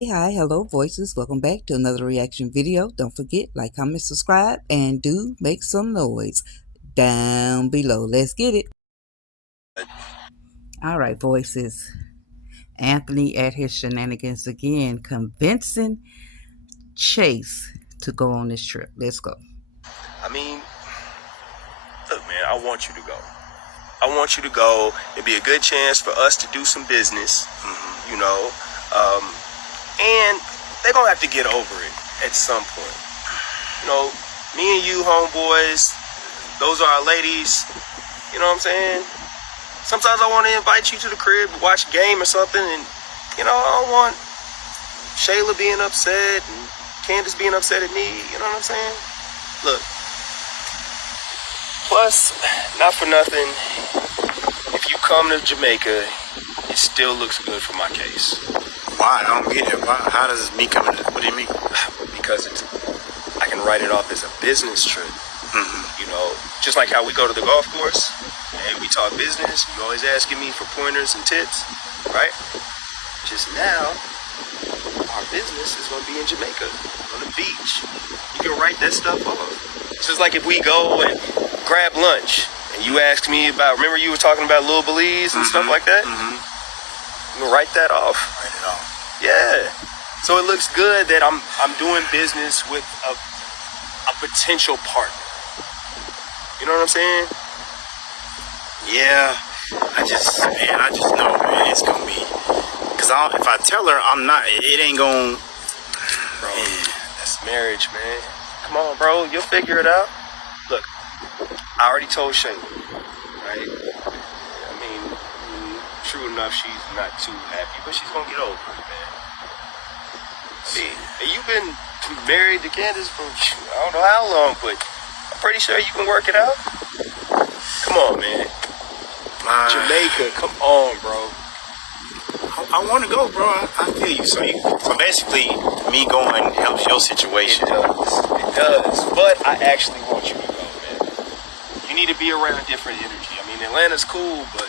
Hey, hi, hello, voices. Welcome back to another reaction video. Don't forget, like, comment, subscribe, and do make some noise down below. Let's get it. All right, voices. Anthony at his shenanigans again, convincing Chase to go on this trip. Let's go. I mean, look, man, I want you to go. I want you to go. It'd be a good chance for us to do some business, you know. And they're going to have to get over it at some point. You know, me and you, homeboys, those are our ladies. You know what I'm saying? Sometimes I want to invite you to the crib to watch a game or something. And, you know, I don't want Shayla being upset and Candace being upset at me. You know what I'm saying? Look. Plus, not for nothing, if you come to Jamaica, it still looks good for my case. Why? I don't get it. Why? How does me coming to, what do you mean? Because I can write it off as a business trip. You know, just like how we go to the golf course and we talk business, you always asking me for pointers and tips, right? Just now, our business is going to be in Jamaica, on the beach. You can write that stuff off. It's just like if we go and grab lunch and you ask me about, remember you were talking about Lil Belize and stuff like that? You can write that off. Write it off. Yeah. So it looks good that I'm doing business with a potential partner. You know what I'm saying? Yeah. I just know, man, it's gonna be. Cause if I tell her I'm not, it ain't gonna. Bro, that's marriage, man. Come on, bro. You'll figure it out. Look, I already told Shane, right? I mean, true enough, she's not too happy, but she's gonna get over it, man. See, and you've been married to Candace for I don't know how long, but I'm pretty sure you can work it out. Come on, man. Jamaica, come on, bro. I want to go, bro. I feel you. So basically, me going helps your situation. It does. But I actually want you to go, man. You need to be around different energy. I mean, Atlanta's cool, but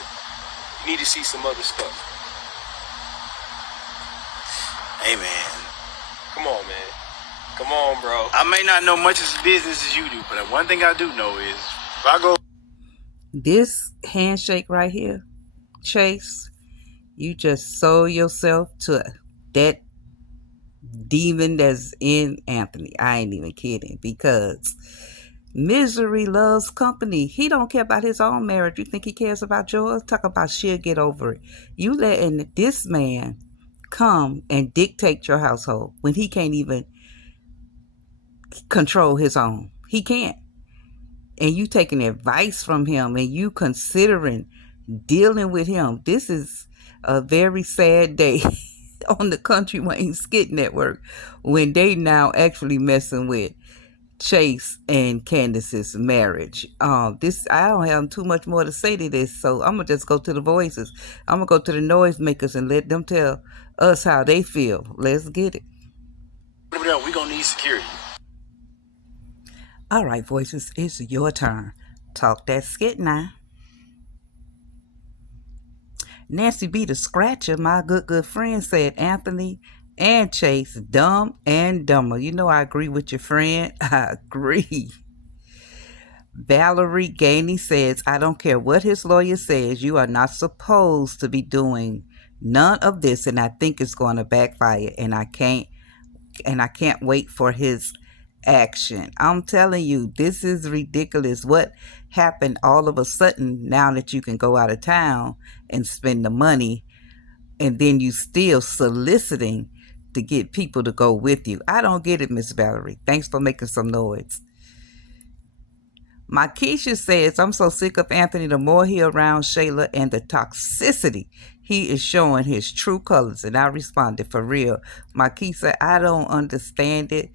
you need to see some other stuff. Hey, man. Come on, man. Come on, bro. I may not know much as business as you do, but one thing I do know is if I go. This handshake right here, Chase, you just sold yourself to that demon that's in Anthony. I ain't even kidding, because misery loves company. He don't care about his own marriage. You think he cares about yours? Talk about she'll get over it. You letting this man come and dictate your household when he can't even control his own. He can't. And you taking advice from him and you considering dealing with him. This is a very sad day on the Kountry Wayne Skit Network when they now actually messing with Chase and Candace's marriage. I don't have too much more to say to this, so I'm gonna just go to the voices. I'm gonna go to the noise makers and let them tell us how they feel. Let's get it. We gonna need security. All right, voices, it's your turn. Talk that skit now. Nancy B. the Scratcher, my good friend, said Anthony and Chase dumb and dumber. You know I agree with your friend. I agree. Valerie Gainey says, I don't care what his lawyer says, you are not supposed to be doing none of this, and I think it's going to backfire, and I can't wait for his action. I'm telling you, this is ridiculous. What happened all of a sudden now that you can go out of town and spend the money, and then you still soliciting to get people to go with you? I don't get it, Miss Valerie. Thanks for making some noise. Makisha says, I'm so sick of Anthony. The more he around Shayla and the toxicity, he is showing his true colors. And I responded, for real. Makisha, I don't understand it.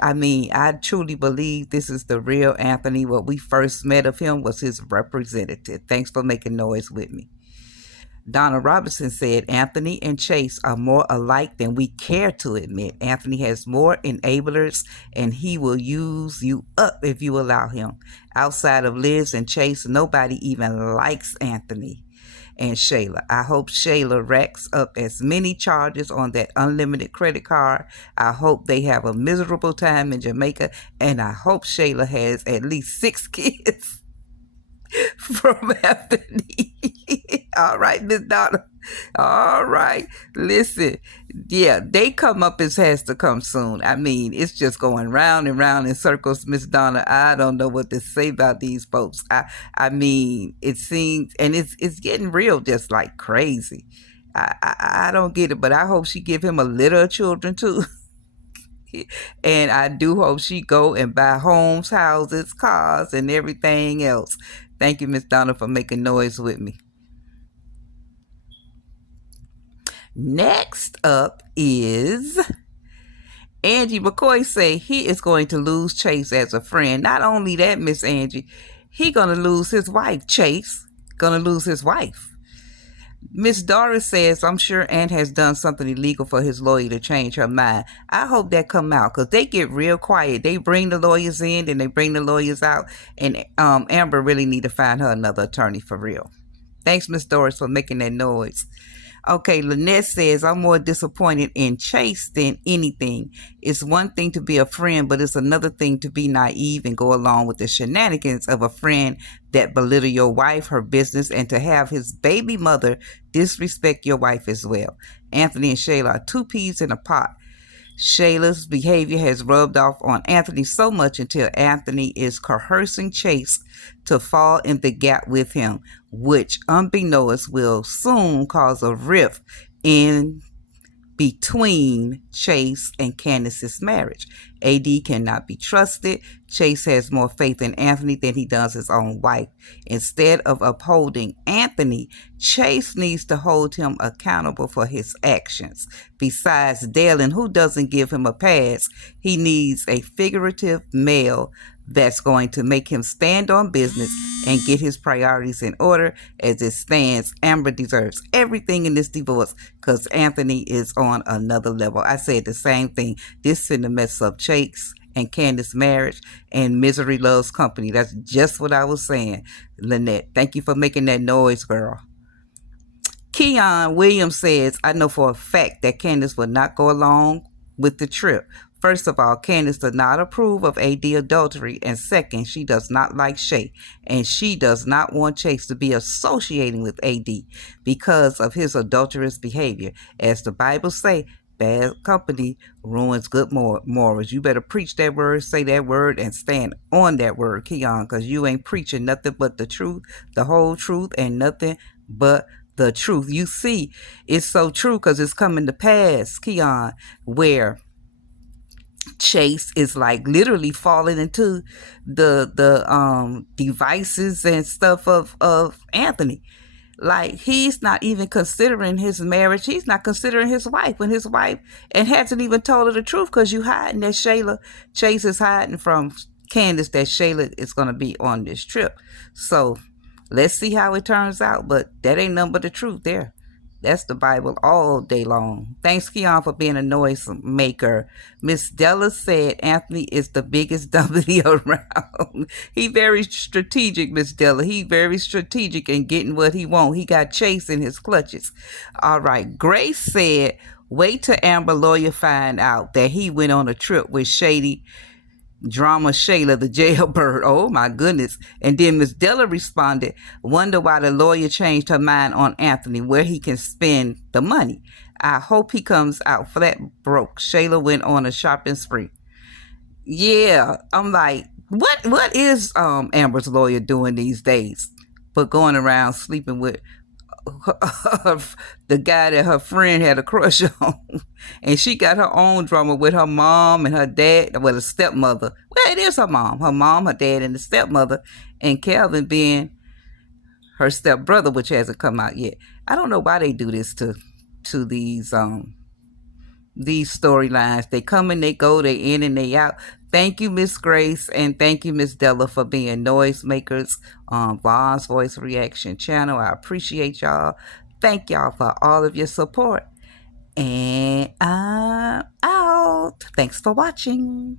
I mean, I truly believe this is the real Anthony. What we first met of him was his representative. Thanks for making noise with me. Donna Robinson said, Anthony and Chase are more alike than we care to admit. Anthony has more enablers, and he will use you up if you allow him. Outside of Liz and Chase, nobody even likes Anthony. and Shayla. I hope Shayla racks up as many charges on that unlimited credit card. I hope they have a miserable time in Jamaica, and I hope Shayla has at least 6 kids from Anthony. All right, Miss Donna. All right. Listen, yeah, they come up as has to come soon. I mean, it's just going round and round in circles, Miss Donna. I don't know what to say about these folks. I mean, it seems, and it's getting real, just like crazy. I don't get it, but I hope she give him a litter of children too. And I do hope she go and buy homes, houses, cars, and everything else. Thank you, Miss Donna, for making noise with me. Next up is Angie McCoy say he is going to lose Chase as a friend. Not only that, Miss Angie, he gonna lose his wife. Chase gonna lose his wife. Miss Doris says, I'm sure Ant has done something illegal for his lawyer to change her mind. I hope that come out because they get real quiet. They bring the lawyers in and they bring the lawyers out. And Amber really need to find her another attorney for real. Thanks, Miss Doris, for making that noise. Okay, Lynette says, I'm more disappointed in Chase than anything. It's one thing to be a friend, but it's another thing to be naive and go along with the shenanigans of a friend that belittle your wife, her business, and to have his baby mother disrespect your wife as well. Anthony and Shayla are 2 peas in a pot. Shayla's behavior has rubbed off on Anthony so much until Anthony is coercing Chase to fall in the gap with him, which, unbeknownst, will soon cause a rift in between Chase and Candace's marriage. AD cannot be trusted. Chase has more faith in Anthony than he does his own wife. Instead of upholding Anthony, Chase needs to hold him accountable for his actions. Besides Dalen, who doesn't give him a pass, he needs a figurative male that's going to make him stand on business and get his priorities in order. As it stands, Amber deserves everything in this divorce because Anthony is on another level. I said the same thing. This is finna mess up Chase and Candace's marriage, and misery loves company. That's just what I was saying, Lynette. Thank you for making that noise, girl. Keon Williams says, I know for a fact that Candace will not go along with the trip. First of all, Candace does not approve of AD adultery, and second, she does not like Shay, and she does not want Chase to be associating with AD because of his adulterous behavior. As the Bible say, bad company ruins good morals. You better preach that word, say that word, and stand on that word, Keon, because you ain't preaching nothing but the truth, the whole truth, and nothing but the truth. You see, it's so true because it's coming to pass, Keon, where Chase is like literally falling into the devices and stuff of Anthony. Like he's not even considering his marriage. He's not considering his wife when his wife and hasn't even told her the truth because you hiding that Chase is hiding from Candace that Shayla is going to be on this trip. So let's see how it turns out. But that ain't nothing but the truth there. That's the Bible all day long. Thanks, Keon, for being a noise maker. Miss Della said Anthony is the biggest dumpy around. He very strategic, Miss Della. He very strategic in getting what he want. He got Chase in his clutches. All right. Grace said, wait till Amber lawyer find out that he went on a trip with Shady Drama Shayla, the jailbird. Oh my goodness. And then Miss Della responded, wonder why the lawyer changed her mind on Anthony, where he can spend the money. I hope he comes out flat broke. Shayla went on a shopping spree. Yeah, I'm like, what is Amber's lawyer doing these days? But going around sleeping with the guy that her friend had a crush on, and she got her own drama with her mom and her dad, well, the stepmother. Well, it is her mom, her dad, and the stepmother, and Calvin being her stepbrother, which hasn't come out yet. I don't know why they do this to these storylines. They come and they go, they in and they out. Thank you, Miss Grace, and thank you, Miss Della, for being noisemakers on Vaughn's Voice Reaction channel. I appreciate y'all. Thank y'all for all of your support. And I'm out. Thanks for watching.